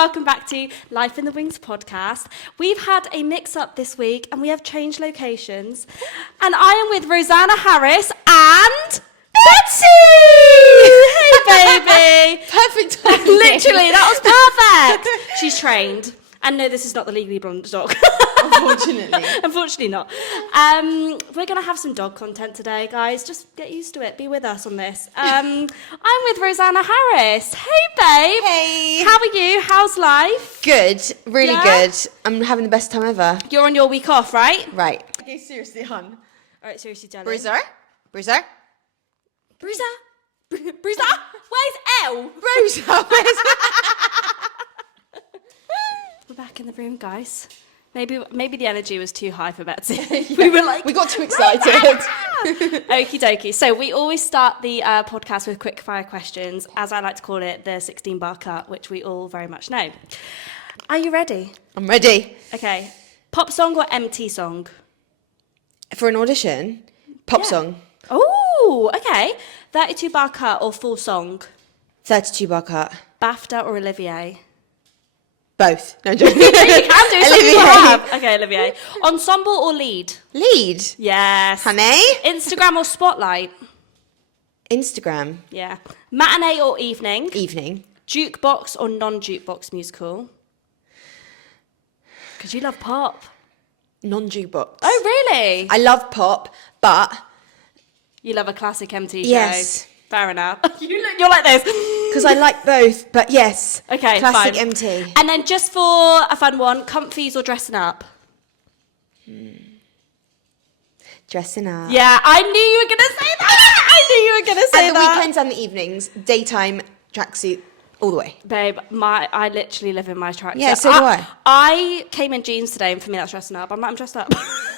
welcome back to Life in the Wings podcast. We've had a mix-up this week and we have changed locations. And I am with Rosanna Harris and Betsy! Hey, baby! Perfect timing. Literally, that was perfect. She's trained. And no, this is not the Legally Blonde dog. Unfortunately. Unfortunately not. We're going to have some dog content today, guys. Just get used to it. Be with us on this. I'm with Rosanna Harris. Hey, babe. Hey. How are you? How's life? Good. Really Yeah? good. I'm having the best time ever. You're on your week off, right? Right. Okay, seriously, hun. All right, seriously, darling. Bruiser? Bruiser? Bruiser? Bruiser? Where's Elle? Bruiser? We're back in the room, guys. Maybe the energy was too high for Betsy. We were like... We got too excited. Okie dokie. So we always start the podcast with quick fire questions, as I like to call it, the 16-bar cut, which we all very much know. Are you ready? I'm ready. Okay. Pop song or MT song? For an audition, pop Yeah. song. Oh, okay. 32-bar cut or full song? 32-bar cut. BAFTA or Olivier? Both. No, I'm joking. You can do. Some Olivier. people have. Okay, Olivier. Ensemble or lead? Lead. Yes. Honey? Instagram or spotlight? Instagram. Yeah. Matinee or evening? Evening. Jukebox or non-jukebox musical? Because you love pop. Non-jukebox. Oh, really? I love pop, but... You love a classic MT show. Yes. Fair enough. You're like this. Because I like both, but yes. Okay, Classic fine. MT. And then just for a fun one, comfies or dressing up? Dressing up. Yeah, I knew you were going to say that. I knew you were going to say And the that. weekends and the evenings, daytime, tracksuit, all the way. Babe, I literally live in my tracksuit. Yeah, so do I. I came in jeans today, and for me, that's dressing up. I'm dressed up.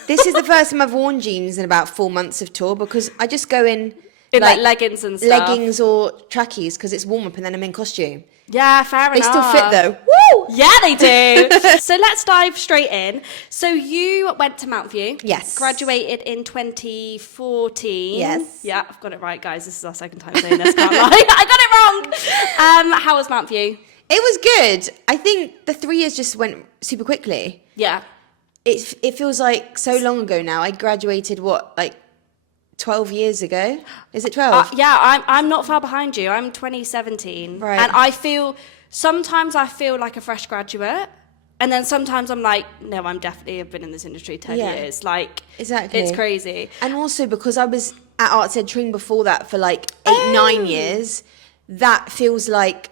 This is the first time I've worn jeans in about 4 months of tour because I just go in like leggings and stuff. leggings or trackies because it's warm up and then I'm in costume. Yeah, fair They enough. still fit though. Woo! Yeah, they do. So let's dive straight in. So you went to Mount View. Yes. Graduated in 2014. Yes. Yeah, I've got it right, guys. This is our second time saying this. Can't lie. I got it wrong. How was Mount View? It was good. I think the 3 years just went super quickly. Yeah. It feels like so long ago now. I graduated, 12 years ago? Is it 12? Yeah, I'm not far behind you. I'm 2017. Right. And sometimes I feel like a fresh graduate. And then sometimes I'm like, no, I've been in this industry 10 Yeah. years. Like, Exactly. it's crazy. And also because I was at Arts Ed Tring before that for 8-9 years, that feels like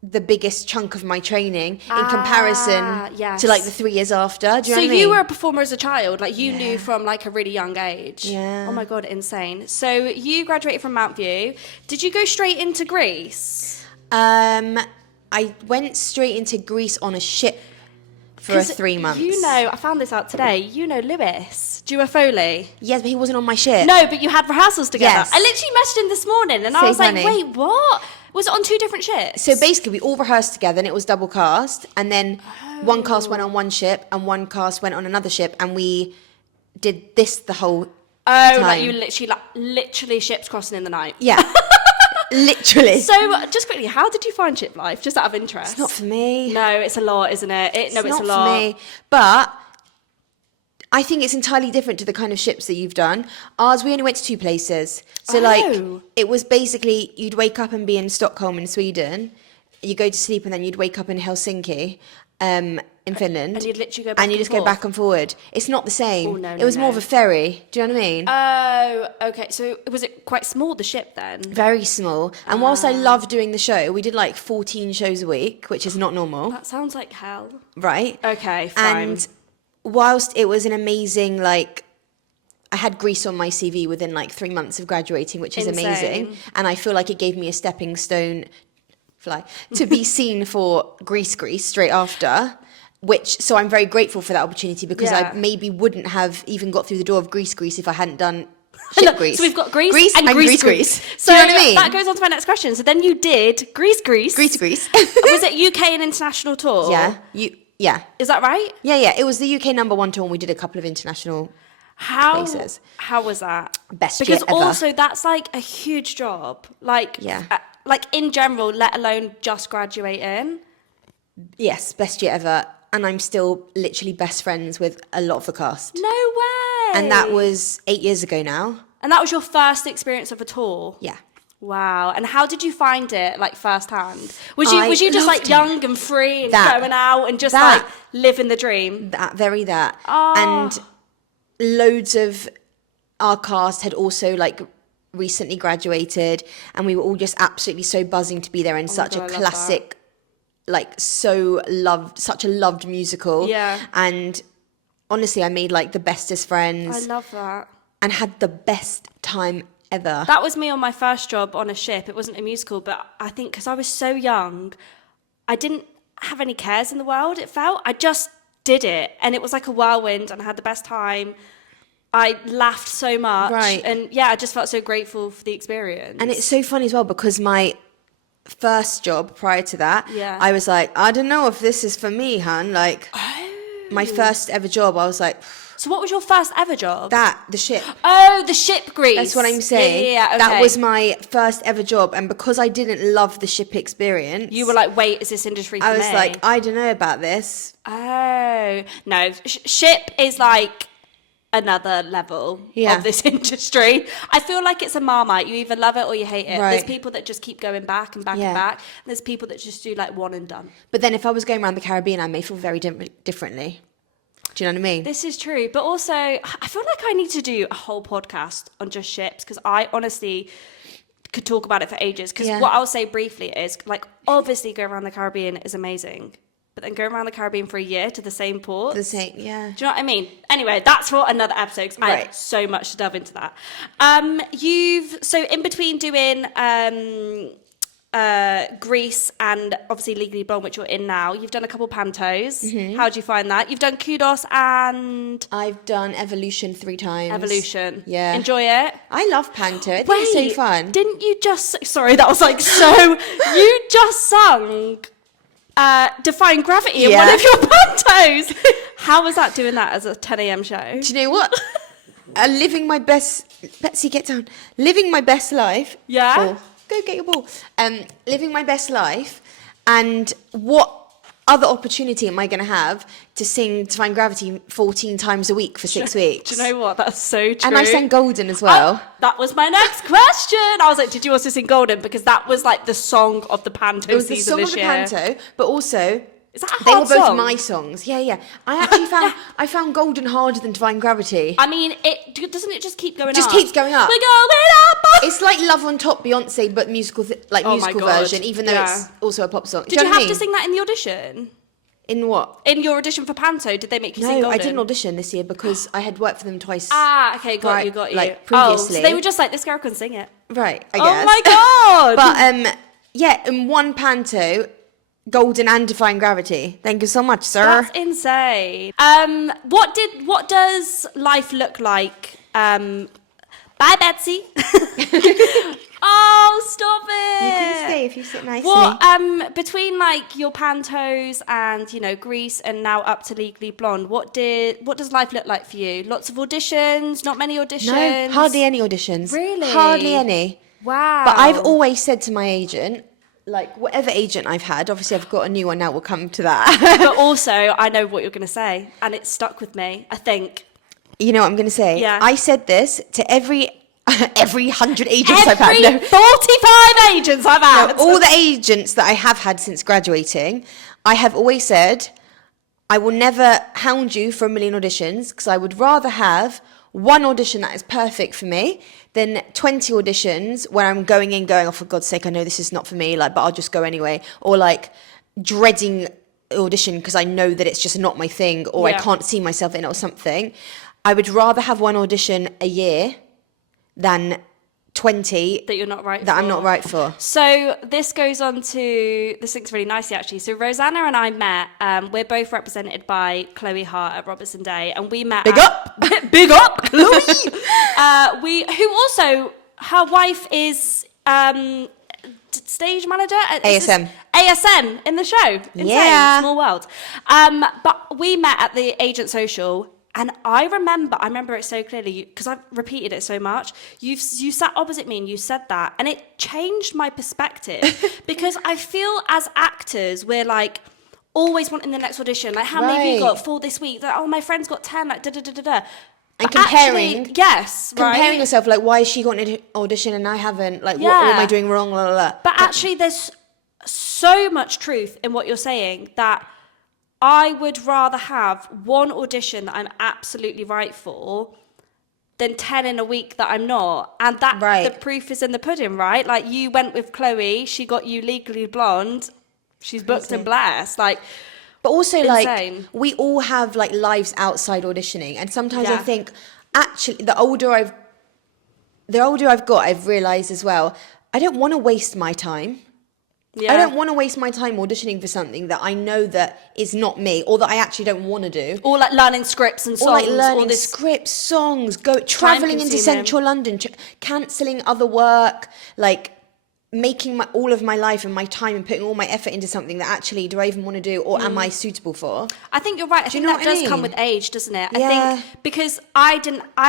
the biggest chunk of my training in comparison yes. to the 3 years after. Do you know what I So mean? you were a performer as a child, you knew from a really young age. Yeah. Oh my God, insane. So you graduated from Mount View. Did you go straight into Greece? I went straight into Greece on a ship for 3 months. I found this out today. Lewis, Dua Foley. Yes, but he wasn't on my ship. No, but you had rehearsals together. Yes. I literally messaged him this morning and I Say was like, honey. wait, what? Was it on 2 different ships? So basically, we all rehearsed together and it was double cast. And then one cast went on one ship and one cast went on another ship. And we did this the whole time. Like you literally ships crossing in the night. Yeah. Literally. So just quickly, how did you find ship life? Just out of interest. It's not for me. No, it's a lot, isn't it? It's not a lot. for me. But I think it's entirely different to the kind of ships that you've done. Ours, we only went to 2 places. So it was basically you'd wake up and be in Stockholm in Sweden. You go to sleep and then you'd wake up in Helsinki in Finland. And you'd literally go back and you and just go back and forward. It's not the same. Oh, no, it was more of a ferry. Do you know what I mean? Oh, okay. So was it quite small, the ship then? Very small. And whilst I love doing the show, we did 14 shows a week, which is not normal. That sounds like hell. Right? Okay, fine. And whilst it was an amazing, I had Greece on my CV within 3 months of graduating, which is amazing. Insane. And I feel like it gave me a stepping stone to be seen for Greece straight after. So I'm very grateful for that opportunity because Yeah. I maybe wouldn't have even got through the door of Greece if I hadn't done ship Greece. So we've got Greece and Greece. So Do you know what I mean? that goes on to my next question. So then you did Greece. Greece. Was it UK and international tour? Yeah. Yeah. Is that right? Yeah. It was the UK #1 tour and we did a couple of international places. How was that? Best Because year ever. also that's a huge job. Yeah. In general, let alone just graduating. Yes, best year ever. And I'm still literally best friends with a lot of the cast. No way. And that was 8 years ago now. And that was your first experience of a tour? Yeah. Wow. And how did you find it, like, firsthand? Was you just, like, loved it. young and free and going out and just, That. like, living the dream? That. Oh. And loads of our cast had also, like, recently graduated. And we were all just absolutely so buzzing to be there in such God, a I love classic, like, such a loved musical. Yeah. And honestly, I made, like, the bestest friends. I love that. And had the best time ever. That was me on my first job on a ship. It wasn't a musical, but I think because I was so young, I didn't have any cares in the world, it felt. I just did it. And it was like a whirlwind, and I had the best time. I laughed so much. Right. And yeah, I just felt so grateful for the experience. And it's so funny as well, because my first job prior to that, Yeah. I was like, I don't know if this is for me, hun. Like, my first ever job, I was like, So what was your first ever job? the ship. Oh, the ship grease. That's what I'm saying. Yeah, okay. That was my first ever job. And because I didn't love the ship experience, You were like, wait, is this industry for me? I was like, I don't know about this. Oh, no. Ship is like another level of this industry. I feel like it's a Marmite. You either love it or you hate it. Right. There's people that just keep going back and back and Yeah. back. And there's people that just do like one and done. But then if I was going around the Caribbean, I may feel very differently. Do you know what I mean? This is true. But also, I feel like I need to do a whole podcast on just ships, because I honestly could talk about it for ages. Because what I'll say briefly is, like, obviously going around the Caribbean is amazing. But then going around the Caribbean for a year to the same port. yeah. Do you know what I mean? Anyway, that's for another episode, because I have so much to delve into that. So in between doing Grease and obviously Legally Blonde, which you're in now, you've done a couple pantos. Mm-hmm. How do you find that? You've done Kudos and I've done Evolution 3 times. Evolution. Yeah. Enjoy it? I love Panto. I think it's so fun. Didn't you just... Sorry, that was like so... You just sung Defying Gravity in one of your pantos. How was that, doing that as a 10 a.m. show? Do you know what? Living my best... Betsy, get down. Living my best life. Yeah? Ball. Go get your ball. Living my best life. And what other opportunity am I going to have to sing Defying Gravity 14 times a week for 6 weeks? Do you know what? That's so true. And I sang Golden as well. That was my next question. I was like, did you also sing Golden? Because that was like the song of the panto It was the season song of this the year. panto, but also... Is that a They were hard both song? my songs. Yeah. I actually found Golden harder than Defying Gravity. I mean, doesn't it just keep going up? Just keeps going up. We're going up. It's like Love on Top Beyonce, but musical my musical God. version, even though it's also a pop song. Did you have to sing that in the audition? In what? In your audition for panto, did they make you sing No, Golden? I didn't audition this year because I had worked for them twice. Okay, got you. Like previously. So they were just like, this girl can sing it. Right, I guess. Oh my God. But in one panto, Golden and Defying Gravity. Thank you so much, sir. That's insane. What does life look like? Bye, Betsy. Oh, stop it. You can stay if you sit nicely. What between like your pantos and Grease and now up to Legally Blonde, what does life look like for you? Lots of auditions, not many auditions? No, hardly any auditions. Really? Hardly any. Wow. But I've always said to my agent, like whatever agent I've had, obviously I've got a new one now, we'll come to that. But also, I know what you're going to say, and it's stuck with me, I think. You know what I'm going to say? Yeah. I said this to every 100 agents I've had. Every 45 agents I've had. No, all the agents that I have had since graduating, I have always said, I will never hound you for a million auditions because I would rather have one audition that is perfect for me than 20 auditions where I'm going, oh, for God's sake, I know this is not for me, but I'll just go anyway. Or like dreading audition because I know that it's just not my thing or I can't see myself in it or something. I would rather have one audition a year than 20 that you're not right that for. I'm not right for. So this goes on to, this links really nicely actually. So Rosanna and I met, we're both represented by Chloe Hart at Robertson Day, and we met Big up! Big up, Chloe! Who also, her wife is stage manager at ASM in the show. Insane. Yeah. Small world. But we met at the Agent Social. And I remember it so clearly because I've repeated it so much. You sat opposite me and you said that, and it changed my perspective because I feel as actors we're like always wanting the next audition. Like, how many have you got? 4 this week. Like, oh, my friend's got 10. Like, da-da-da-da-da. And comparing. Actually, yes, right? Comparing yourself, like, why has she got an audition and I haven't? Like, what am I doing wrong? Blah, blah, blah. But actually, there's so much truth in what you're saying that I would rather have one audition that I'm absolutely right for than 10 in a week that I'm not. And that the proof is in the pudding, right? Like, you went with Chloe, she got you Legally Blonde, she's booked and blessed. Like, but also, insane. like, we all have, like, lives outside auditioning. And sometimes I think, actually, the older I've got, I've realised as well, I don't want to waste my time. Yeah. I don't want to waste my time auditioning for something that I know that is not me, or that I actually don't want to do. Or like learning scripts and songs. Or like learning scripts, songs, travelling into central London, cancelling other work, like making all of my life and my time and putting all my effort into something that actually do I even want to do, or am I suitable for? I think you're right. I think that does come with age, doesn't it? I think because I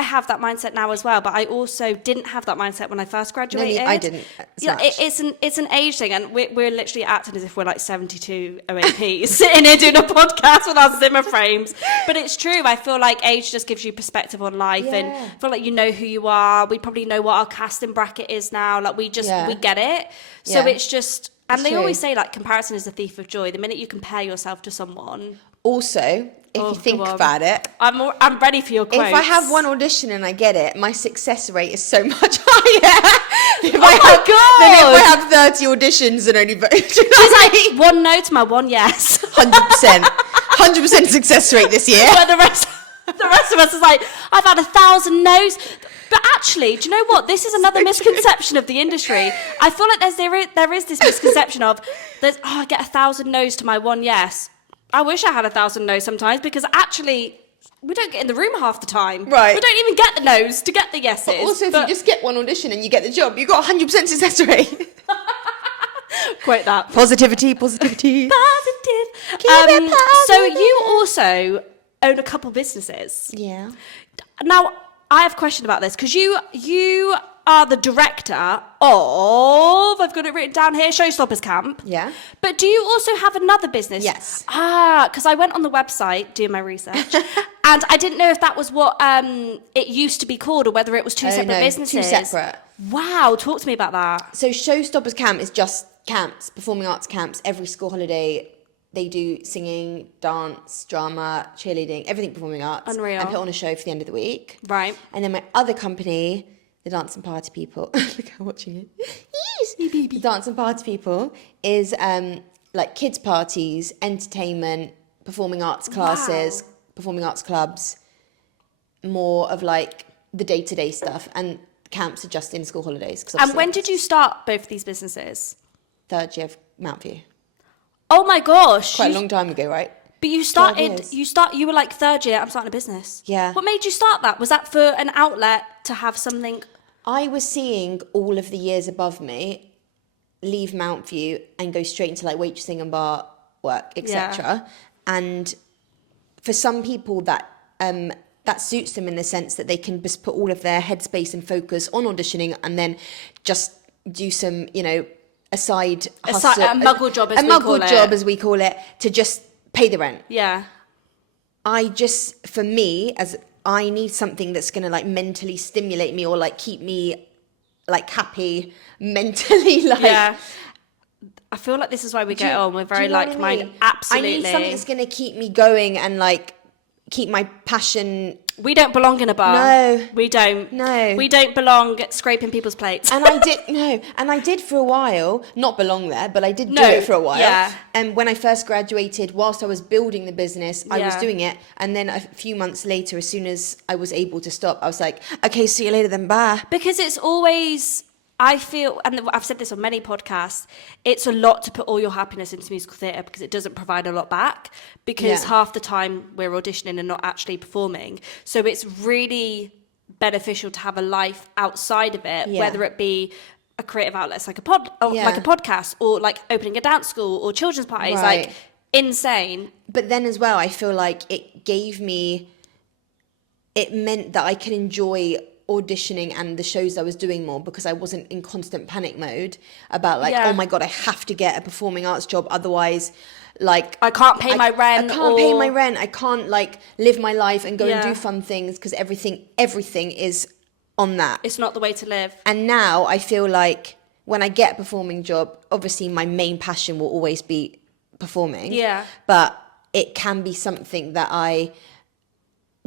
have that mindset now as well, but I also didn't have that mindset when I first graduated. No, I didn't. It's an age thing, and we're literally acting as if we're like 72 OAPs sitting here doing a podcast with our Zimmer frames. But it's true. I feel like age just gives you perspective on life, and I feel like you know who you are. We probably know what our casting bracket is now. Like we get it. So it's just, and they always say like comparison is the thief of joy. The minute you compare yourself to someone. Also, if you think about it, I'm ready for your quotes. If I have one audition and I get it, my success rate is so much higher than if I have 30 auditions and only vote. She's like, 1 no to my 1 yes. 100% success rate this year. But the rest of us is like, I've had 1,000 no's. But actually, do you know what? This is another misconception of the industry. I feel like there is this misconception of, I get 1,000 no's to my 1 yes. I wish I had 1,000 no's sometimes, because actually, we don't get in the room half the time. Right. We don't even get the no's to get the yeses. But also, if you just get one audition and you get the job, you've got 100% success rate. Quote that. Positivity. Positive. Keep it positive. So you also own a couple businesses. Yeah. Now, I have a question about this, because you are the director of, I've got it written down here, Showstoppers Camp. Yeah. But do you also have another business? Yes. Because I went on the website doing my research, and I didn't know if that was what it used to be called, or whether it was two separate businesses. 2 separate. Wow, talk to me about that. So Showstoppers Camp is just camps, performing arts camps, every school holiday. They do singing, dance, drama, cheerleading, everything performing arts. Unreal. And put on a show for the end of the week. Right. And then my other company, the Dance and Party People, look, I'm watching it. Yes, baby. The Dance and Party People is like kids' parties, entertainment, performing arts classes, performing arts clubs, more of like the day-to-day stuff. And camps are just in school holidays. And when did you start both these businesses? 3rd year of Mount View. Oh my gosh. Quite a long time ago, right? But you were like 3rd year, I'm starting a business. Yeah. What made you start that? Was that for an outlet to have something? I was seeing all of the years above me leave Mount View and go straight into like waitressing and bar work, etc. Yeah. And for some people that suits them in the sense that they can just put all of their headspace and focus on auditioning and then just do some, a muggle job as we call it, to just pay the rent. Yeah. For me, as I need something that's going to like mentally stimulate me or like keep me like happy mentally. Like, yeah. I feel like this is why we get on. We're very like-minded. Absolutely. I need something that's going to keep me going and like keep my passion. We don't belong in a bar. No. We don't. No. We don't belong scraping people's plates. And I did for a while, not belong there, but I did do it for a while. Yeah. And when I first graduated, whilst I was building the business, I was doing it. And then a few months later, as soon as I was able to stop, I was like, okay, see you later then, bye. Because it's always, I feel, and I've said this on many podcasts, it's a lot to put all your happiness into musical theatre because it doesn't provide a lot back, because half the time we're auditioning and not actually performing. So it's really beneficial to have a life outside of it, whether it be a creative outlet like a podcast, or like opening a dance school or children's parties, like insane. But then as well, I feel like it meant that I could enjoy auditioning and the shows I was doing more because I wasn't in constant panic mode about like, Yeah. oh my God, I have to get a performing arts job. Otherwise, like I can't pay my rent. I can't pay my rent. I can't like live my life and go and Yeah. do fun things because everything is on that. It's not the way to live. And now I feel like when I get a performing job, obviously my main passion will always be performing. Yeah. But it can be something that I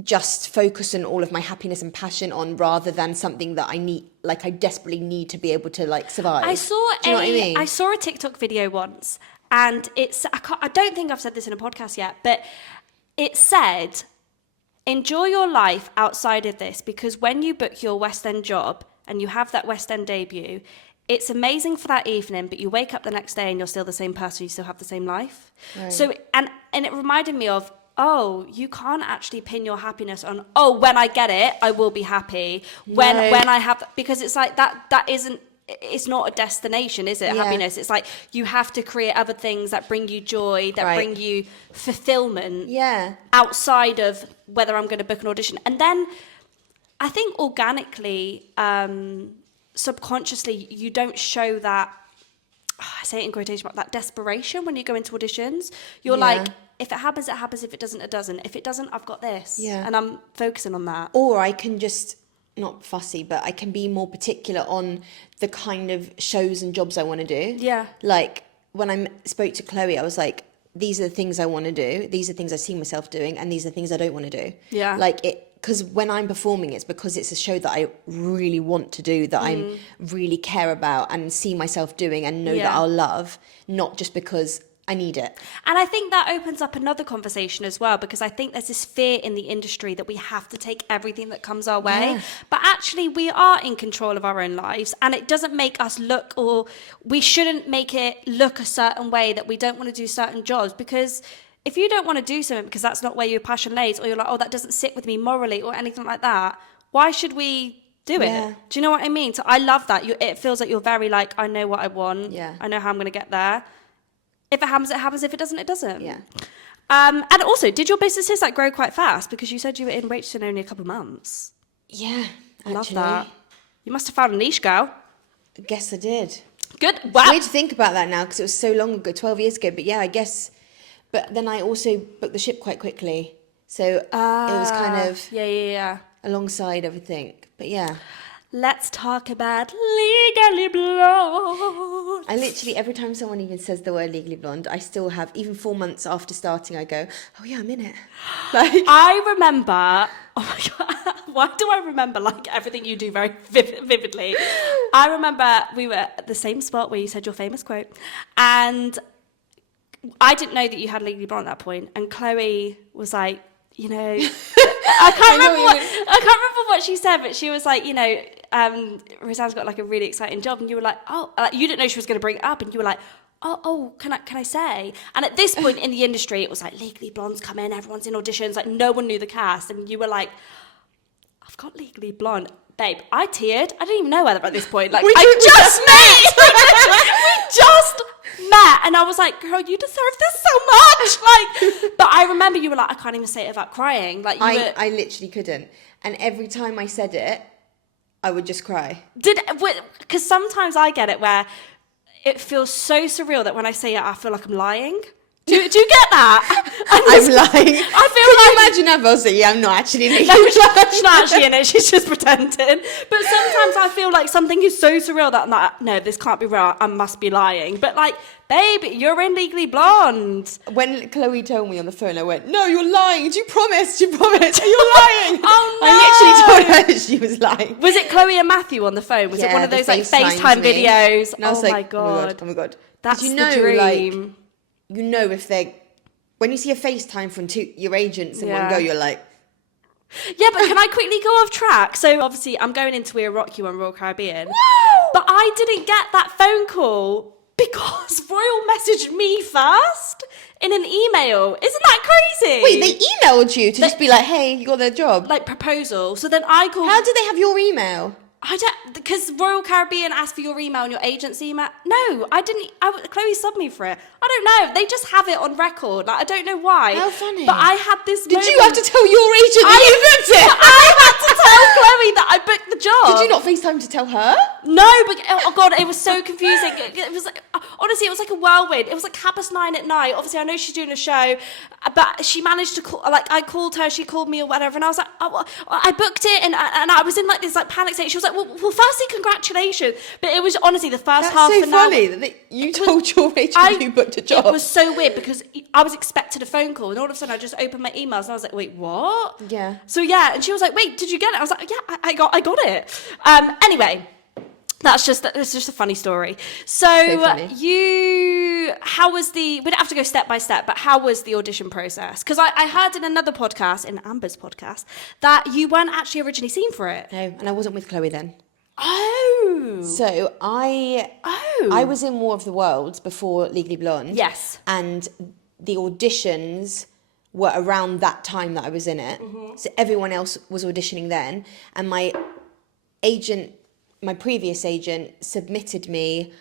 just focus on all of my happiness and passion on rather than something that I need, like I desperately need to be able to like survive. I saw Do you know what I mean? I saw a TikTok video once, and I don't think I've said this in a podcast yet, but it said, enjoy your life outside of this, because when you book your West End job and you have that West End debut, it's amazing for that evening, but you wake up the next day and you're still the same person, you still have the same life. Right. So, and it reminded me of, oh, you can't actually pin your happiness on, oh, when I get it, I will be happy. When I have, because it's like that isn't, it's not a destination, is it? Yeah. Happiness. It's like you have to create other things that bring you joy, that bring you fulfillment. Yeah. Outside of whether I'm going to book an audition. And then I think organically, subconsciously, you don't show that, I say it in quotation marks, that desperation when you go into auditions. You're like, if it happens, it happens. If it doesn't, it doesn't. If it doesn't, I've got this. Yeah. And I'm focusing on that. Or I can just, not fussy, but I can be more particular on the kind of shows and jobs I want to do. Yeah. Like when I spoke to Chloe, I was like, these are the things I want to do. These are things I see myself doing. And these are things I don't want to do. Yeah. Like because when I'm performing, it's because it's a show that I really want to do, that I really care about and see myself doing and know that I'll love, not just because I need it. And I think that opens up another conversation as well, because I think there's this fear in the industry that we have to take everything that comes our way. Yeah. But actually, we are in control of our own lives, and it doesn't make us look, or we shouldn't make it look a certain way that we don't want to do certain jobs, because if you don't want to do something because that's not where your passion lays, or you're like, oh, that doesn't sit with me morally or anything like that, why should we do it? Do you know what I mean? So I love that. It feels like you're very like, I know what I want. Yeah. I know how I'm going to get there. If it happens, it happens. If it doesn't, it doesn't. Yeah. And also, did your businesses like grow quite fast? Because you said you were in Waitressing only a couple of months. Yeah, I love actually. that. You must have found a niche, girl. I guess I did. Good. It's Wow. weird to think about that now because it was so long ago, 12 years ago. But yeah, I guess. But then I also booked the ship quite quickly. So it was kind of Yeah. alongside everything. But yeah. Let's talk about Legally Blonde. I literally, every time someone even says the word Legally Blonde, I still have, even 4 months after starting, I go, oh yeah, I'm in it. Like, I remember, oh my God, why do I remember like everything you do very vividly? I remember we were at the same spot where you said your famous quote, and I didn't know that you had Legally Blonde at that point, and Chloe was like, you know, I can't remember what she said, but she was like, you know, Rosanna's got like a really exciting job, and you were like, oh, you didn't know she was going to bring it up, and you were like, oh, can I say? And at this point in the industry, it was like Legally Blonde's come in, everyone's in auditions, like no one knew the cast, and you were like, I've got Legally Blonde. Babe, I teared. I didn't even know her at this point. Like, I just met, and I was like, girl, you deserve this so much. Like, but I remember you were like, I can't even say it without crying. Like, I literally couldn't. And every time I said it, I would just cry. Because sometimes I get it where it feels so surreal that when I say it, I feel like I'm lying. Do you get that? I'm lying. I feel Can like, you imagine her? I'll say, yeah, I'm not actually in it. no, she's not actually in it. She's just pretending. But sometimes I feel like something is so surreal that I'm like, no, this can't be real. I must be lying. But like, babe, you're in Legally Blonde. When Chloe told me on the phone, I went, no, you're lying. You promised. You're lying. Oh, no. I literally told her she was lying. Was it Chloe and Matthew on the phone? Was it one of those like FaceTime videos? And I was oh, like, my God. Oh my God. That's you the dream. Like, you know if they're... When you see a FaceTime from your agents in one go, you're like... Yeah, but can I quickly go off track? So obviously I'm going into We'll Rock You on Royal Caribbean. Woo! But I didn't get that phone call because Royal messaged me first in an email. Isn't that crazy? Wait, they emailed you to just be like, hey, you got their job? Like proposal. So then I called... How did they have your email? I don't, because Royal Caribbean asked for your email and your agent's email. No, I didn't. Chloe subbed me for it. I don't know. They just have it on record. Like, I don't know why. How funny. But I had this Did you have to tell your agent that you booked it? I had to tell Chloe that I booked the tell her? No, but oh god, it was so confusing. It was like, honestly, it was like a whirlwind. It was like 9:30 at night. Obviously, I know she's doing a show, but she managed to call. Like, I called her, she called me or whatever, and I was like, oh, well, I booked it, and I was in like this like panic state. She was like, well, firstly, congratulations. But it was honestly the first half an hour. That's so funny that you told your agent you booked a job. It was so weird because I was expected a phone call, and all of a sudden I just opened my emails and I was like, wait, what? Yeah. So yeah, and she was like, wait, did you get it? I was like, yeah, I got it. Anyway, that's just a funny story. So funny. we don't have to go step by step, but how was the audition process? Because I heard in another podcast, in Amber's podcast, that you weren't actually originally seen for it. No, and I wasn't with Chloe then. Oh. So I was in War of the Worlds before Legally Blonde. Yes. And the auditions were around that time that I was in it. Mm-hmm. So everyone else was auditioning then. And my previous agent submitted me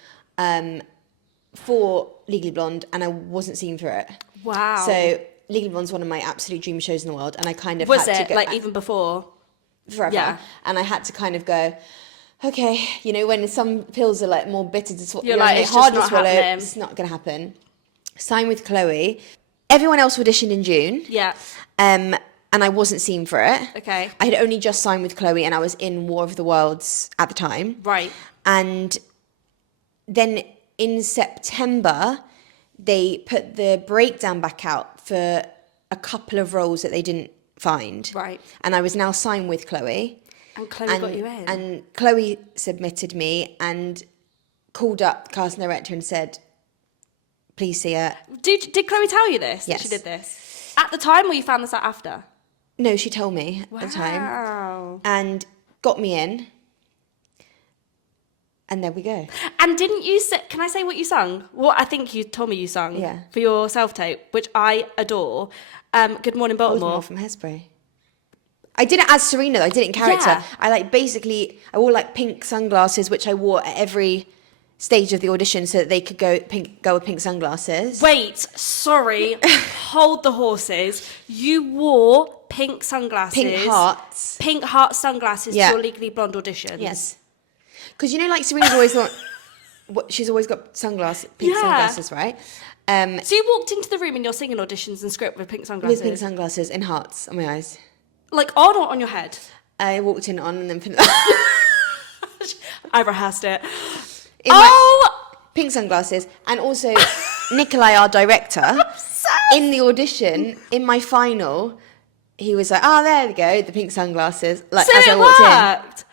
for Legally Blonde, and I wasn't seen for it. Wow. So Legally Blonde's one of my absolute dream shows in the world, and I kind of was had it to go... like even before? Forever. Yeah. And I had to kind of go, okay, you know, when some pills are like more bitter to swallow, You're like, it's hard just to swallow, not happening. it's not going to happen. Sign with Chloe. Everyone else auditioned in June. Yeah. And I wasn't seen for it. Okay. I had only just signed with Chloe, and I was in War of the Worlds at the time. Right. And then in September, they put the breakdown back out for a couple of roles that they didn't find. Right. And I was now signed with Chloe. And Chloe got you in. And Chloe submitted me and called up the casting director and said, please see her. Did Chloe tell you this? Yes. That she did this? At the time, or you found this out after? No, she told me Wow. at the time. And got me in. And there we go. And didn't you say, can I say what you sung? What I think you told me you sung for your self-tape, which I adore. Good Morning Baltimore. Baltimore from Hairspray. I did it as Serena though, I did it in character. Yeah. I wore like pink sunglasses, which I wore at every stage of the audition so that they could go with pink sunglasses. Wait, sorry. Hold the horses. You wore pink sunglasses. Pink hearts. Pink heart sunglasses to your Legally Blonde audition. Yes. Because you know, like Serena's always she's always got pink sunglasses, right? So you walked into the room in your singing auditions and script with pink sunglasses? With pink sunglasses and hearts on my eyes. Like on or on your head? I walked in on and then... I rehearsed it. Pink sunglasses. And also, Nikolai, our director, in the audition, in my final, he was like, there we go, the pink sunglasses. Like, so as I it walked worked.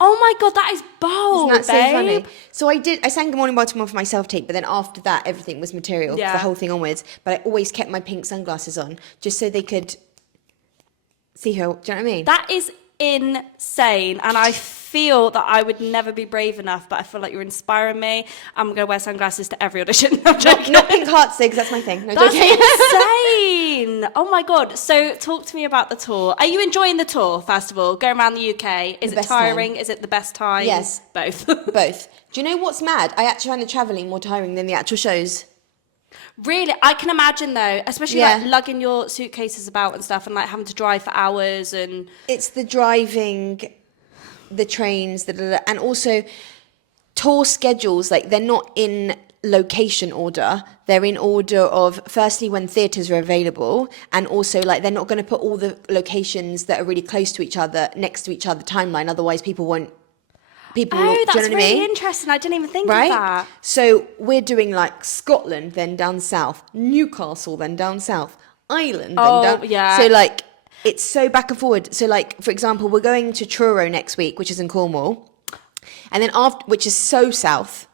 Oh my God, that is bold, Isn't that so funny? babe? So I sang Good Morning Baltimore for my self-tape, but then after that, everything was material, for the whole thing onwards. But I always kept my pink sunglasses on, just so they could see her. Do you know what I mean? That is insane. And I feel that I would never be brave enough, but I feel like you're inspiring me. I'm going to wear sunglasses to every audition. I'm joking. Not pink hearts, though, because that's my thing. No, That's joking. insane. Oh my God. So talk to me about the tour. Are you enjoying the tour, first of all? Going around the UK. Is it tiring? Is it the best time? Yes. Both. Both. Do you know what's mad? I actually find the travelling more tiring than the actual shows. Really? I can imagine though, especially like lugging your suitcases about and stuff and like having to drive for hours and... It's the driving, the trains, and also tour schedules, like they're not in location order. They're in order of, firstly, when theatres are available, and also like they're not going to put all the locations that are really close to each other next to each other timeline, otherwise people won't... Oh, that's really interesting. I didn't even think of that. So we're doing like Scotland, then down south, Newcastle, then down south, Ireland, then down... yeah. So like, it's so back and forward. So like, for example, we're going to Truro next week, which is in Cornwall, and then after, which is so south.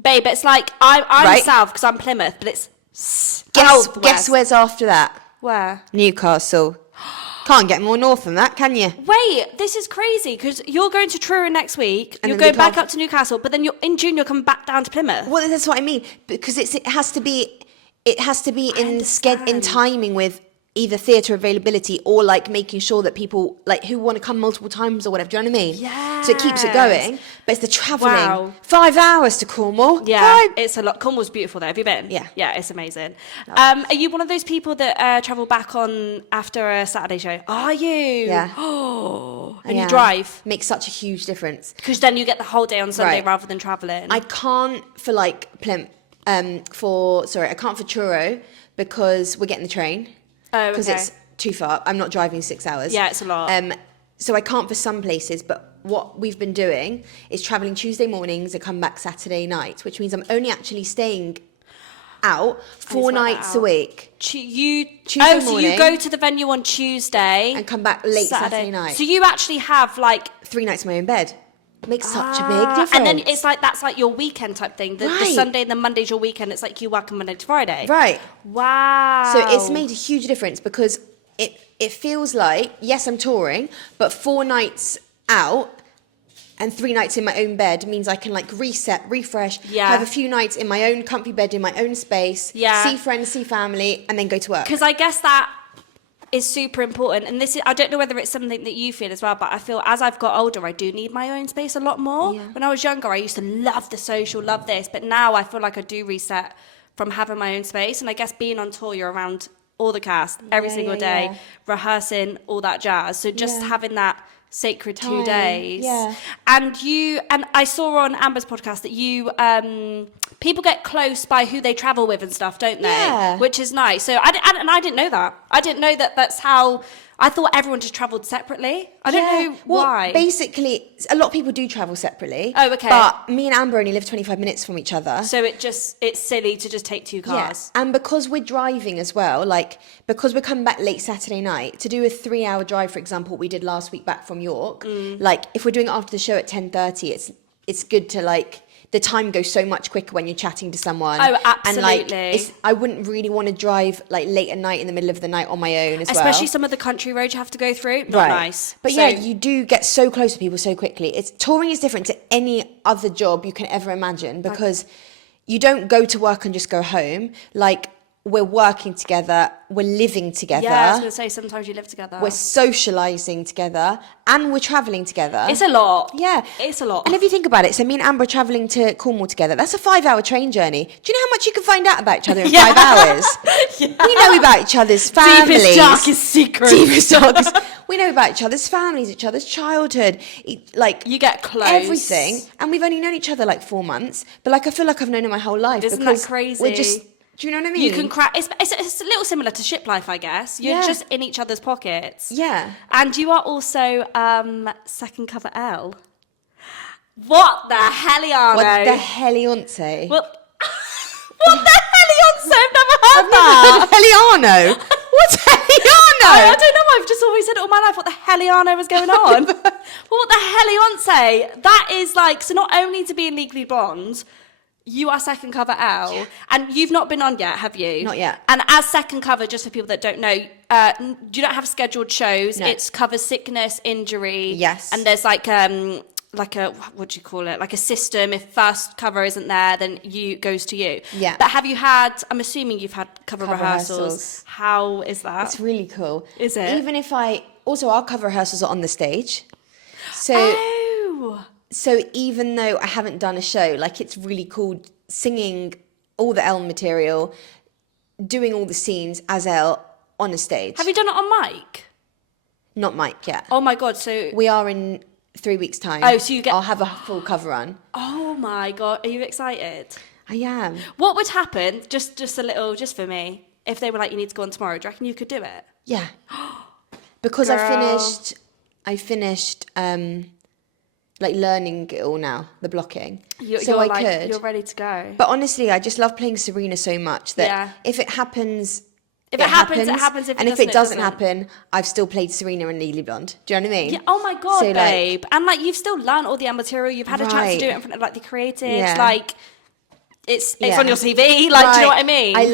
Babe, it's like, I'm south because I'm Plymouth, but it's southwest. Guess where's after that? Where? Newcastle. Can't get more north than that, can you? Wait, this is crazy because you're going to Truro next week. And you're then going back up to Newcastle, but then in June you're coming back down to Plymouth. Well, that's what I mean, because it has to be in timing with either theatre availability or like making sure that people like who want to come multiple times or whatever. Do you know what I mean? Yeah. So it keeps it going, but it's the travelling. Wow. 5 hours to Cornwall. Yeah, it's a lot. Cornwall's beautiful there. Have you been? Yeah. Yeah, it's amazing. Are you one of those people that travel back on after a Saturday show? Are you? Yeah. Oh, And you drive. Makes such a huge difference. Because then you get the whole day on Sunday Right. rather than travelling. I can't for like I can't for Truro because we're getting the train. Oh, Because okay. it's too far. I'm not driving 6 hours. Yeah, it's a lot. So I can't for some places, but what we've been doing is travelling Tuesday mornings and come back Saturday night, which means I'm only actually staying out 4 nights a week. So morning you go to the venue on Tuesday and come back late Saturday night. So you actually have like 3 nights in my own bed. Makes such a big difference. And then it's like that's like your weekend type thing. The Right. Sunday and the Monday's your weekend. It's like you work on Monday to Friday. Right. Wow. So it's made a huge difference because it feels like, yes, I'm touring, but 4 nights out and 3 nights in my own bed means I can like reset, refresh, have a few nights in my own comfy bed in my own space, see friends, see family, and then go to work. Because I guess that is super important. And this is, I don't know whether it's something that you feel as well, but I feel as I've got older, I do need my own space a lot more. Yeah. When I was younger, I used to love the social, love this, but now I feel like I do reset from having my own space. And I guess being on tour, you're around all the cast every single day, rehearsing, all that jazz. So just having that sacred 2 days. Yeah. And I saw on Amber's podcast that you people get close by who they travel with and stuff, don't they? Yeah. Which is nice. So I didn't know that. I didn't know that that's how. I thought everyone just travelled separately. I don't know why. Basically, a lot of people do travel separately. Oh, okay. But me and Amber only live 25 minutes from each other. So it's silly to just take 2 cars. Yeah. And because we're driving as well, like, because we're coming back late Saturday night, to do a 3-hour drive, for example, we did last week back from York, like, if we're doing it after the show at 10:30, it's good to, like, the time goes so much quicker when you're chatting to someone. Oh, absolutely. And, like, I wouldn't really want to drive, like, late at night in the middle of the night on my own as well. Especially some of the country roads you have to go through. Not nice. But yeah, you do get so close to people so quickly. Touring is different to any other job you can ever imagine because you don't go to work and just go home. Like, we're working together, we're living together. Yeah, I was going to say, sometimes you live together. We're socialising together and we're travelling together. It's a lot. Yeah. It's a lot. And if you think about it, so me and Amber are travelling to Cornwall together. That's a 5-hour train journey. Do you know how much you can find out about each other in 5 hours? We know about each other's families. Deepest, darkest secrets. Deepest, darkest. We know about each other's families, each other's childhood. Like, you get close. Everything. And we've only known each other like 4 months. But like, I feel like I've known her my whole life. Isn't because that crazy? We're just... Do you know what I mean? You can crack. It's a little similar to ship life, I guess. You're just in each other's pockets. Yeah. And you are also second cover L. What the helliano? What the hellionce? What the hellionce? I've never heard that. Helliano? What's Helliano? I don't know. I've just always said it all my life. What the helliano was going on? Well, what the hellionce? That is like, so not only to be in Legally Blonde, you are second cover L, and you've not been on yet, have you? Not yet. And as second cover, just for people that don't know, you don't have scheduled shows. No. It's covers sickness, injury. Yes. And there's like a, what do you call it? Like a system. If first cover isn't there, then goes to you. Yeah. But have you had? I'm assuming you've had cover rehearsals. How is that? It's really cool. Is it? Even if also our cover rehearsals are on the stage. So. Oh. So even though I haven't done a show, like, it's really cool singing all the Elle material, doing all the scenes as Elle on a stage. Have you done it on mic? Not Mike yet. Oh my God, so... We are in 3 weeks' time. Oh, so you get... I'll have a full cover run. Oh my God, are you excited? I am. What would happen, just a little, just for me, if they were like, you need to go on tomorrow, do you reckon you could do it? Yeah. Because Girl. I finished like learning it all now, the blocking. You're ready to go. But honestly, I just love playing Serena so much that if it happens, it happens. If and if it doesn't happen, I've still played Serena and Legally Blonde. Do you know what I mean? Yeah, oh my God, So, babe. And like, you've still learned all the Elle material. You've had a chance to do it in front of like the creatives. Yeah. Like, it's on your CV. Like, do you know what I mean? I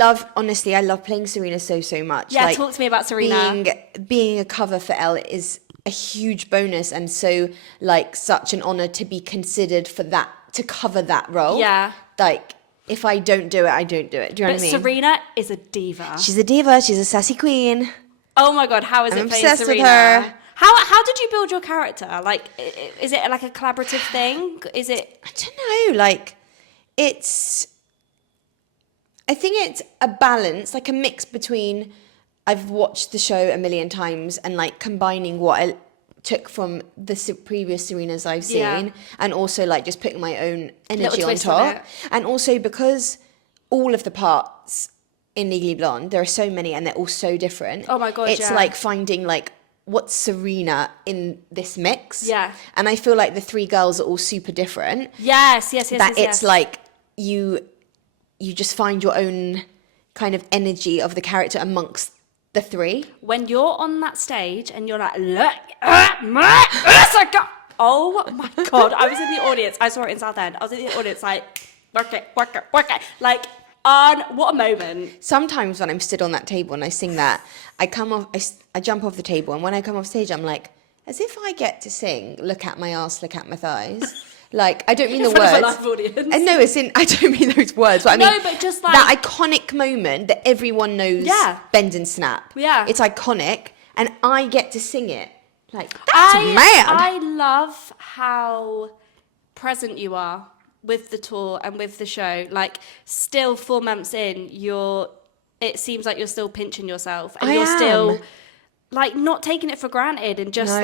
love playing Serena so much. Yeah, like, talk to me about Serena. Being a cover for Elle is a huge bonus, and so like such an honor to be considered for that, to cover that role. Yeah. Like, if I don't do it, I don't do it. Do you know what I mean? Serena is a diva. She's a diva. She's a sassy queen. Oh my God, how is I'm it playing obsessed Serena? with her. How did you build your character? Like, is it like a collaborative thing? Is it? I don't know. Like, I think it's a balance, like a mix between I've watched the show a million times and like combining what I took from the previous Serenas I've seen, Yeah. and also like just putting my own energy on twist on top. it. And also because all of the parts in Legally Blonde, there are so many and they're all so different. Oh my God, It's yeah. like finding like what's Serena in this mix. Yeah. And I feel like the three girls are all super different. Yes. That it's like you just find your own kind of energy of the character amongst the three. When you're on that stage and you're like, look at my Jessica. Oh my God. I was in the audience. I saw it in Southend. I was in the audience like, work it. Like, what a moment. Sometimes when I'm stood on that table and I sing that, I jump off the table, and when I come off stage, I'm like, as if I get to sing, look at my ass, look at my thighs. Like, I don't mean the In front of a words. live audience. And no, I don't mean those words, but I mean No, but just like that iconic moment that everyone knows. Yeah. Bend and Snap. Yeah. It's iconic, and I get to sing it. Like, that's mad. I love how present you are with the tour and with the show. Like, still 4 months in, it seems like you're still pinching yourself, and you're still like not taking it for granted, and just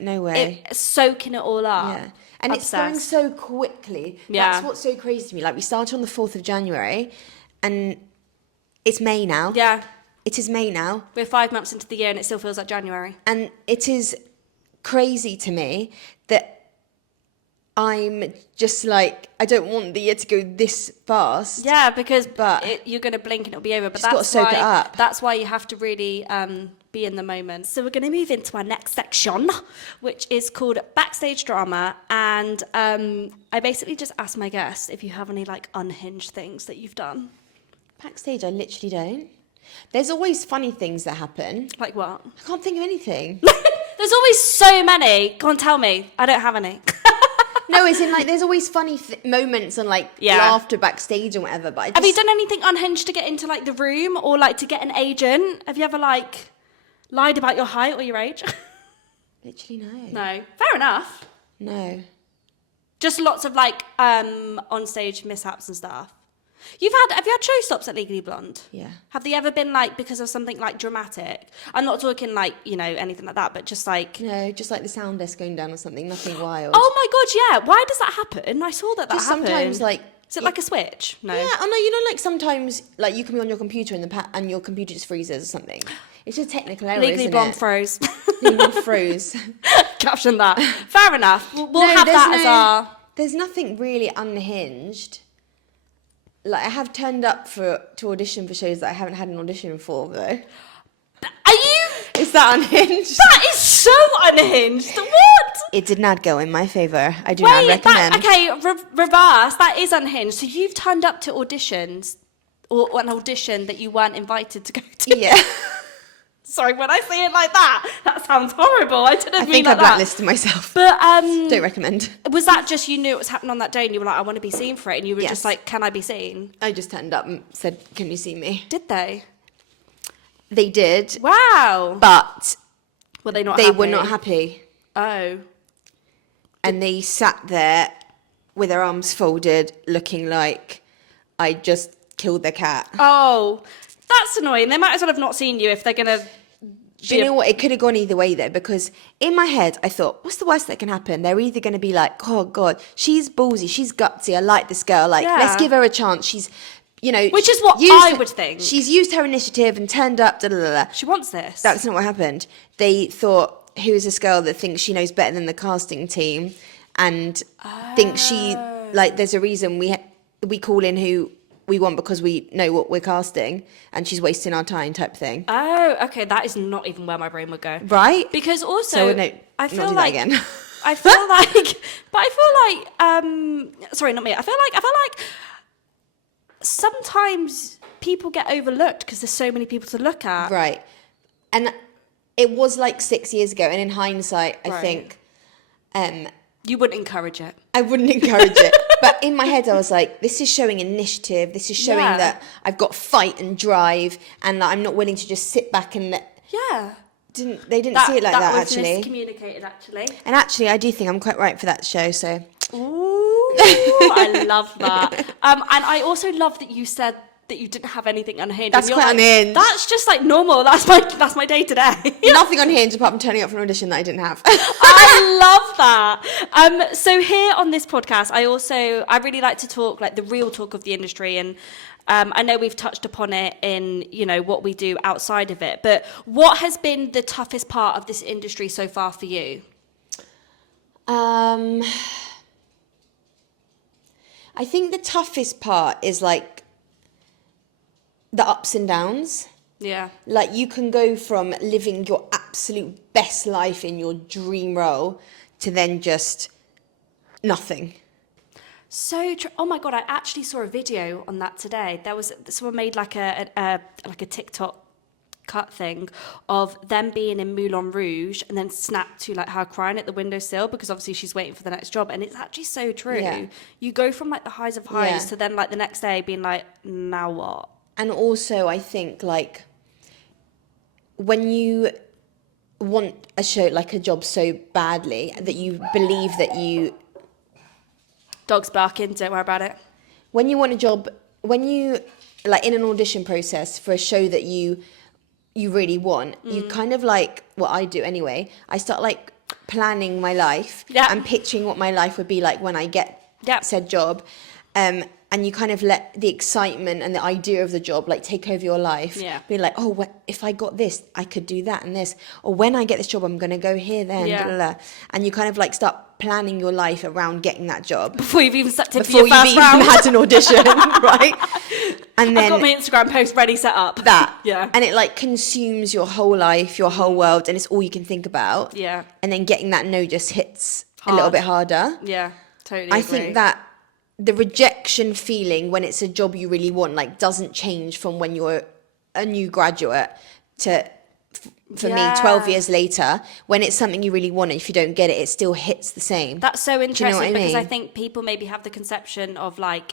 no way. Soaking it all up. Yeah. And it's going so quickly. Yeah. That's what's so crazy to me. Like, we started on the 4th of January, and it's May now. Yeah. It is May now. We're 5 months into the year and it still feels like January. And it is crazy to me that I'm just like, I don't want the year to go this fast. Yeah, because But you're going to blink and it'll be over. But just gotta soak it up. That's why you have to really be in the moment. So we're going to move into our next section, which is called Backstage Drama. And I basically just ask my guests if you have any like unhinged things that you've done. Backstage, I literally don't. There's always funny things that happen. Like what? I can't think of anything. There's always so many. Go on, tell me. I don't have any. No, it's in like, there's always funny moments and like laughter backstage and whatever. But have you done anything unhinged to get into like the room, or like to get an agent? Have you ever like lied about your height or your age? Literally no. No. Fair enough. No. Just lots of like on-stage mishaps and stuff. Have you had showstops at Legally Blonde? Yeah. Have they ever been like because of something like dramatic? I'm not talking like, anything like that, but just like... No, just like the sound desk going down or something, nothing wild. Oh my God, yeah. Why does that happen? I saw that just happened. sometimes like... Is it like a switch? No. Yeah, oh no, like sometimes like you can be on your computer and your computer just freezes or something. It's just technical error, Legally isn't Blonde it? froze. Legally Blonde froze. Caption that. Fair enough. We'll No, have that as our... There's nothing really unhinged. Like, I have turned up to audition for shows that I haven't had an audition for, though. Are you... Is that unhinged? That is so unhinged. What? It did not go in my favour. I do not recommend. Reverse. That is unhinged. So you've turned up to auditions, or an audition that you weren't invited to go to. Yeah. Sorry, when I say it like that sounds horrible. I didn't mean think like I blacklisted myself. But don't recommend. Was that just you knew it was happening on that day and you were like, I want to be seen for it, and you were Yes. just like, can I be seen? I just turned up and said, "Can you see me?" Did they? They did, Wow. but Were they not? they happy? were not happy, Oh. and they sat there with their arms folded, looking like I just killed their cat. Oh, that's annoying. They might as well have not seen you if they're gonna. Do you know what? It could have gone either way though, because in my head I thought, what's the worst that can happen? They're either going to be like, oh God, she's ballsy, she's gutsy, I like this girl, like let's give her a chance. She's, which is what I would think. She's used her initiative and turned up. Da, da, da, da. She wants this. That's not what happened. They thought, who is this girl that thinks she knows better than the casting team, and thinks she like there's a reason we call in who we want because we know what we're casting, and she's wasting our time type thing. Oh, okay. That is not even where my brain would go. Right? Because also, So, no, I feel not do like that again. I feel like, but I feel like, sorry, not me. I feel like sometimes people get overlooked because there's so many people to look at. Right. And it was like 6 years ago, and in hindsight, I think You wouldn't encourage it. I wouldn't encourage it. But in my head, I was like, this is showing initiative. This is showing that I've got fight and drive, and that I'm not willing to just sit back and Yeah. They didn't see it like that, was actually. miscommunicated, actually. And actually, I do think I'm quite right for that show, so. Ooh, I love that. And I also love that you said that you didn't have anything unhinged. That's And you're quite like, unhinged. That's just like normal. That's my day to day. Nothing unhinged apart from turning up for an audition that I didn't have. I love that. So here on this podcast, I really like to talk like the real talk of the industry, and I know we've touched upon it in, you know, what we do outside of it, but what has been the toughest part of this industry so far for you? I think the toughest part is like the ups and downs. Yeah. Like you can go from living your absolute best life in your dream role to then just nothing. So true. Oh my God, I actually saw a video on that today. Someone made like a TikTok cut thing of them being in Moulin Rouge and then snapped to like her crying at the windowsill because obviously she's waiting for the next job, and it's actually so true. Yeah. You go from like the highs of highs to then like the next day being like, now what? And also I think like when you want a show, like a job so badly that you believe that you... Dog's barking, don't worry about it. When you want a job, when you, like in an audition process for a show that you really want, you kind of like, what I do anyway, I start like planning my life and picturing what my life would be like when I get said job. And you kind of let the excitement and the idea of the job like take over your life. Yeah. Be like, oh, if I got this, I could do that and this. Or when I get this job, I'm going to go here, then. Yeah. Blah, blah, blah. And you kind of like start planning your life around getting that job. Before you've even stepped in for Before your you've first even round. had an audition, right? And then I've got my Instagram post ready set up. that. Yeah. And it like consumes your whole life, your whole world, and it's all you can think about. Yeah. And then getting that no just hits a little bit harder. Yeah, totally I agree. think that the rejection feeling when it's a job you really want like doesn't change from when you're a new graduate to for me 12 years later when it's something you really want, and if you don't get it, it still hits the same. That's so interesting, what I because I mean? think people maybe have the conception of like,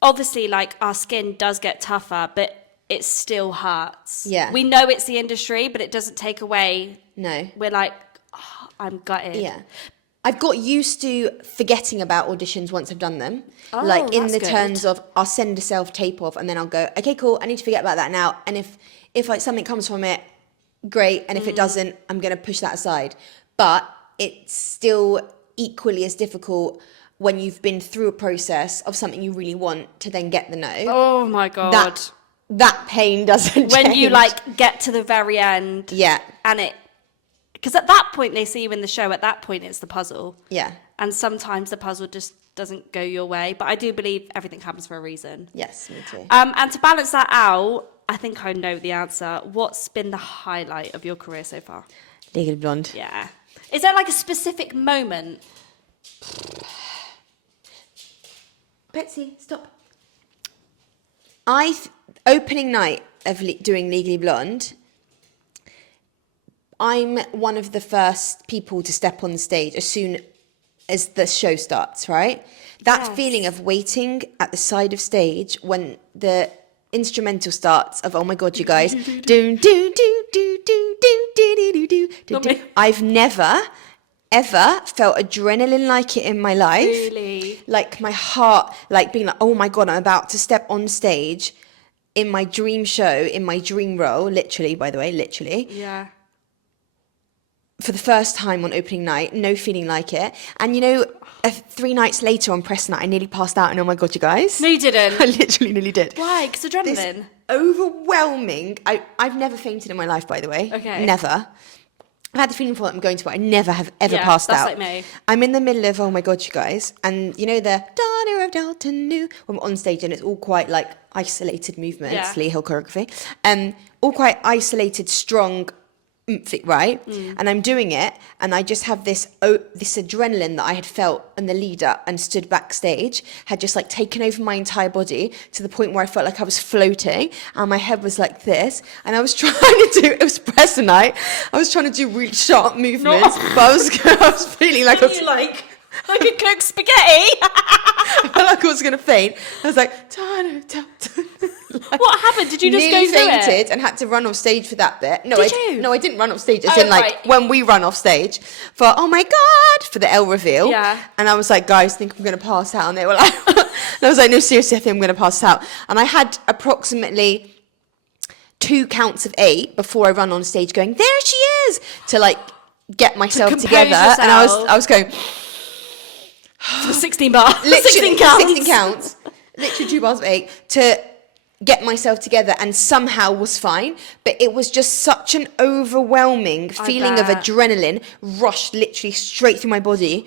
obviously like our skin does get tougher, but it still hurts. Yeah. We know it's the industry, but it doesn't take away. No. We're like, oh, I'm gutted. Yeah. I've got used to forgetting about auditions once I've done them. Oh, like in that's the good. terms of I'll send a self-tape off and then I'll go, okay, cool, I need to forget about that now. And if like something comes from it, great. And if it doesn't, I'm going to push that aside. But it's still equally as difficult when you've been through a process of something you really want to then get the no. Oh my God. That pain doesn't When change. you like get to the very end. Yeah. And because at that point they see you in the show, at that point it's the puzzle. Yeah. And sometimes the puzzle just doesn't go your way. But I do believe everything happens for a reason. Yes, me too. And to balance that out, I think I know the answer. What's been the highlight of your career so far? Legally Blonde. Yeah. Is there like a specific moment? Betsy, stop. Opening night of doing Legally Blonde, I'm one of the first people to step on the stage as soon as the show starts, right? That Yes. feeling of waiting at the side of stage when the instrumental starts of, oh my God, you guys. do, do, do, do, do, do, do, do, do, do, Not do. me. I've never, ever felt adrenaline like it in my life. Really? Like my heart, like being like, oh my God, I'm about to step on stage in my dream show, in my dream role, literally, by the way, literally, Yeah. for the first time on opening night, no feeling like it. And you know, 3 nights later on press night, I nearly passed out and oh my God, you guys. No, you didn't. I literally nearly did. Why? Because This adrenaline. overwhelming, I've never fainted in my life, by the way. Okay. Never. I've had the feeling for what I'm going to, but I never have ever Yeah, passed that's out. like me. I'm in the middle of, oh my God, you guys. And you know, the daughter of Dalton New, when we're on stage and it's all quite like isolated movements, Yeah. Lee Hill choreography, all quite isolated, strong, right? And I'm doing it, and I just have this adrenaline that I had felt in the lead up and stood backstage had just like taken over my entire body to the point where I felt like I was floating, and my head was like this, and I was trying to do, it was press night, I was trying to do really sharp movements, but I was feeling like I was You like a cooked spaghetti. I felt like I was gonna faint. I was like, What happened? Did you just Nearly go through fainted it? and had to run off stage for that bit. No, Did you? No, I didn't run off stage. As Oh, in, like, right. when we run off stage for, oh my God, for the L reveal. Yeah. And I was like, guys, I think I'm going to pass out. And they were like, and I was like, no, seriously, I think I'm going to pass out. And I had approximately 2 counts of 8 before I run on stage going, there she is, to like get myself compose together. yourself. And I was going, For the 16 bar. literally 16 counts. 16 counts, literally 2 bars of 8 to get myself together, and somehow was fine. But it was just such an overwhelming feeling of bet. adrenaline rushed literally straight through my body.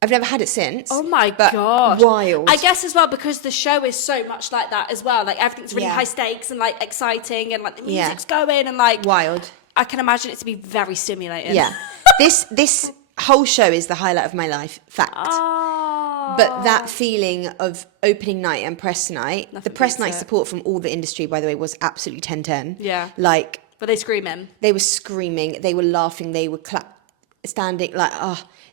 I've never had it since. Oh my but God. wild. I guess as well because the show is so much like that as well. Like everything's really Yeah. high stakes and like exciting and like the Yeah. music's going and like Wild. I can imagine it to be very stimulating. Yeah. This whole show is the highlight of my life. Fact. Oh. But that feeling of opening night and press night, Nothing the press beats night it. support from all the industry, by the way, was absolutely 10-10. Yeah. Like, Were they screaming? they were screaming, they were laughing, they were standing, like,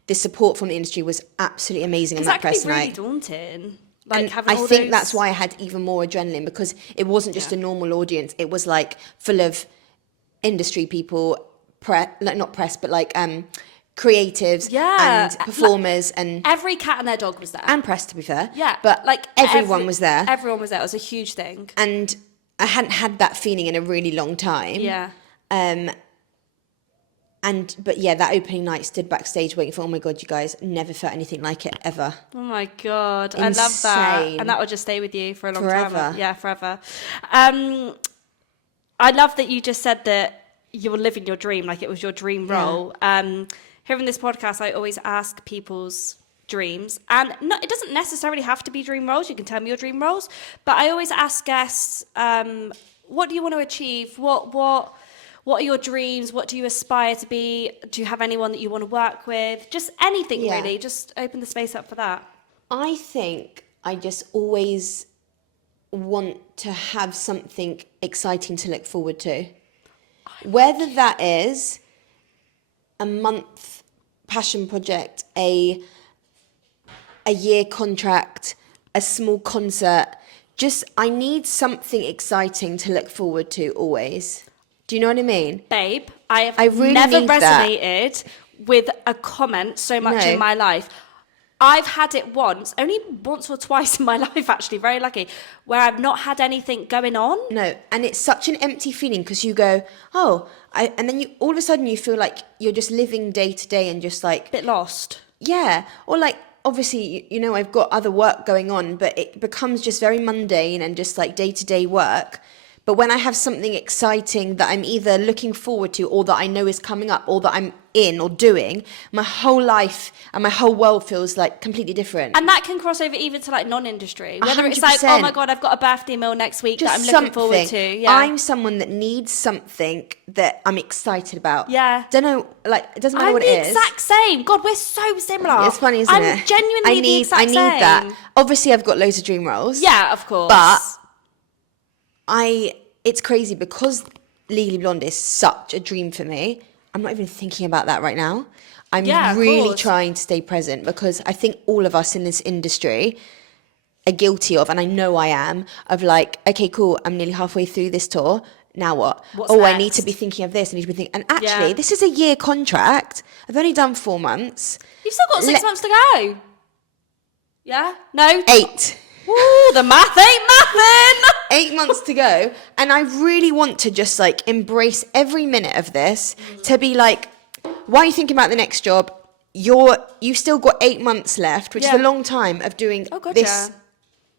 the support from the industry was absolutely amazing on Because that that can press be really night. daunting. Like And having I all think those... that's why I had even more adrenaline, because it wasn't just Yeah. a normal audience. It was like full of industry people, not press, but like creatives Yeah. and performers and Every cat and their dog was there. press, to be fair. Yeah. But like everyone was there. Everyone was there. It was a huge thing. And I hadn't had that feeling in a really long time. Yeah. But yeah, that opening night, stood backstage waiting for, oh my God, you guys, never felt anything like it ever. Oh my God. I love that. Insane. And that will just stay with you for a long Forever. time. Yeah, forever. I love that you just said that you were living your dream, like it was your dream role. Here in this podcast, I always ask people's dreams. And no, it doesn't necessarily have to be dream roles. You can tell me your dream roles. But I always ask guests, what do you want to achieve? What are your dreams? What do you aspire to be? Do you have anyone that you want to work with? Just anything, Yeah. really. Just open the space up for that. I think I just always want to have something exciting to look forward to. Whether that is a month passion project, a year contract, a small concert, just I need something exciting to look forward to always. Do you know what I mean? Babe, I have I really never need that. resonated with a comment so much No. in my life. I've had it only once or twice in my life, actually, very lucky, where I've not had anything going on. No, and it's such an empty feeling because you go, and then you all of a sudden you feel like you're just living day to day and just like, Bit lost. yeah, or like obviously you know I've got other work going on, but it becomes just very mundane and just like day to day work. But when I have something exciting that I'm either looking forward to or that I know is coming up or that I'm in or doing, my whole life and my whole world feels like completely different. And that can cross over even to like non-industry. Whether it's like, 100%. oh my God, I've got a birthday meal next week Just that I'm looking forward to. Yeah. I'm someone that needs something that I'm excited about. Yeah. Don't know, like, it doesn't matter I'm what the it is. exact same. God, we're so similar. It's funny, isn't I'm it? genuinely the exact I need same. that. Obviously, I've got loads of dream roles. Yeah, of course. But it's crazy because Legally Blonde is such a dream for me. I'm not even thinking about that right now. I'm Yeah, of really course. trying to stay present because I think all of us in this industry are guilty of, and I know I am, of like, okay, cool, I'm nearly halfway through this tour. Now what? What's I need next? to be thinking of this. I need to be thinking. And actually, Yeah. this is a year contract. I've only done 4 months. You've still got 6 months to go. Yeah? No? 8. Ooh, the math ain't mathin'. 8 months to go, and I really want to just like embrace every minute of this to be like, why are you thinking about the next job? You've still got 8 months left, which is Yeah. a long time of doing Oh, God,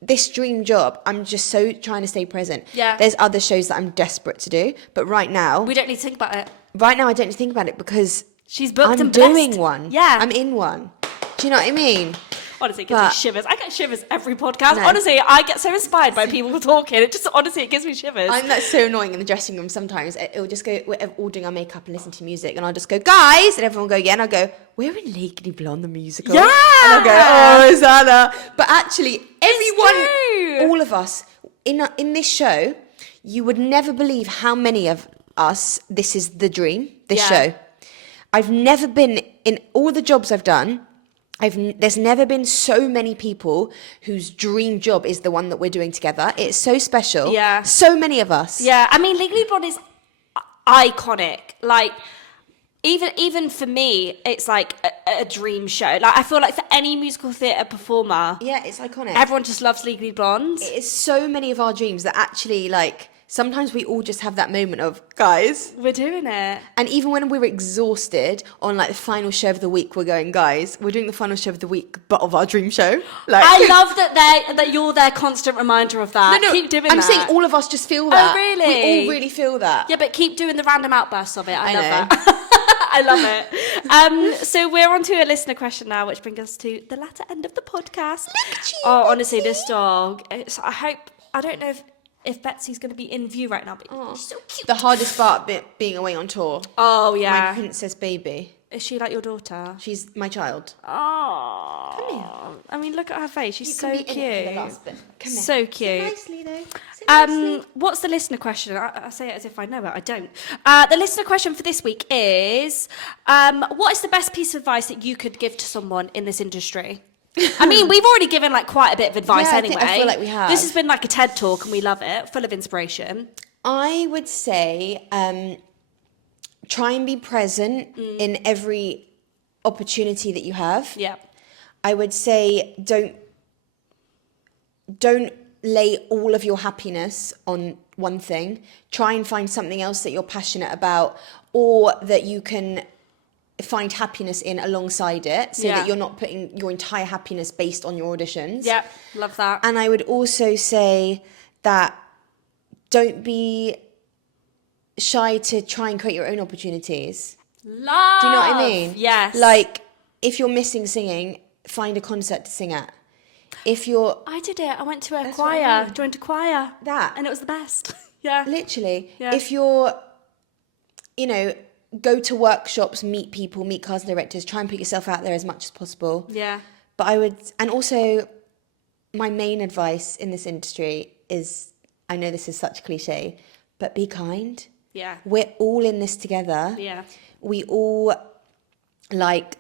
this dream job. I'm just so trying to stay present. Yeah. There's other shows that I'm desperate to do, but right now, We don't need to think about it. I don't need to think about it because She's booked I'm and blessed. doing one. Yeah. I'm in one. Do you know what I mean? Honestly, it gives me But- shivers. I get shivers every podcast. No. Honestly, I get so inspired by people talking. It just, honestly, it gives me shivers. That's so annoying in the dressing room sometimes. It'll just go, we're all doing our makeup and listen to music, and I'll just go, guys, and everyone will go, yeah, and I'll go, we're in Legally Blonde, the musical. Yeah! And I'll go, oh, Rosanna. But actually, everyone, true. all of us, in this show, you would never believe how many of us, this is the dream, this Yeah. show. I've never been, in all the jobs I've done, There's never been so many people whose dream job is the one that we're doing together. It's so special. Yeah. So many of us. Yeah, I mean, Legally Blonde is iconic. Like, even for me, it's like a dream show. Like, I feel like for any musical theatre performer, Yeah, it's iconic. everyone just loves Legally Blonde. It is so many of our dreams that actually, like, sometimes we all just have that moment of, guys. We're doing it. And even when we're exhausted on, like, the final show of the week, we're going, guys, we're doing the final show of the week, but of our dream show. Like, I love that you're their constant reminder of that. no, Keep doing I'm that. saying all of us just feel that. really? We all really feel that. Yeah, but keep doing the random outbursts of it. I love know. that. I love it. So we're on to a listener question now, which brings us to the latter end of the podcast. Look at you, Honestly, Betsy. this dog. I don't know if Betsy's going to be in view right now, but she's so cute. The hardest part being away on tour. Oh, My yeah. princess baby. Is she like your daughter? She's my child. Oh. Come here. I mean, look at her face. She's so You can be in it for the cute. last bit. Come here. So Sit cute. nicely, though. Sit nicely. What's the listener question? I say it as if I know it. I don't. The listener question for this week is, what is the best piece of advice that you could give to someone in this industry? I mean, we've already given like quite a bit of advice Yeah, anyway. I feel like we have. This has been like a TED talk and we love it, full of inspiration. I would say try and be present in every opportunity that you have. Yeah. I would say don't lay all of your happiness on one thing. Try and find something else that you're passionate about or that you can find happiness in alongside it so that you're not putting your entire happiness based on your auditions. Yeah, love that. And I would also say that don't be shy to try and create your own opportunities. Love. Do you know what I mean? Yes. Like, if you're missing singing, find a concert to sing at. If you're... I did it. I went to a That's what I choir, mean. joined a choir. That. And it was the best. Yeah. Literally. Yeah. If you're, go to workshops, meet people, meet casting directors, try and put yourself out there as much as possible. Yeah. But I would... And also, my main advice in this industry is, I know this is such a cliche, but be kind. Yeah. We're all in this together. Yeah. We all, like...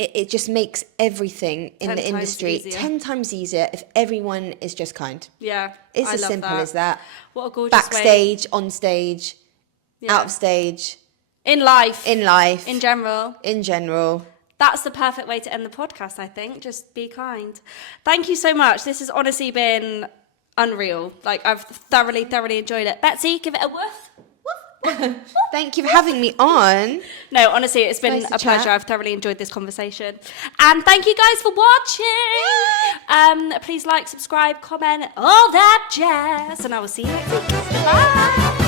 It just makes everything in 10 the times industry easier. 10 times easier if everyone is just kind. Yeah. It's I as love simple as that. What a gorgeous way. Backstage, on stage, out of stage, In life. in life, In general. in general. That's the perfect way to end the podcast, I think. Just be kind. Thank you so much. This has honestly been unreal. Like, I've thoroughly enjoyed it. Betsy, give it a woof. Thank you for having me on. No, honestly, it's been Nice to a pleasure. chat. I've thoroughly enjoyed this conversation. And thank you guys for watching. Please like, subscribe, comment, all that jazz. And I will see you next week. Bye.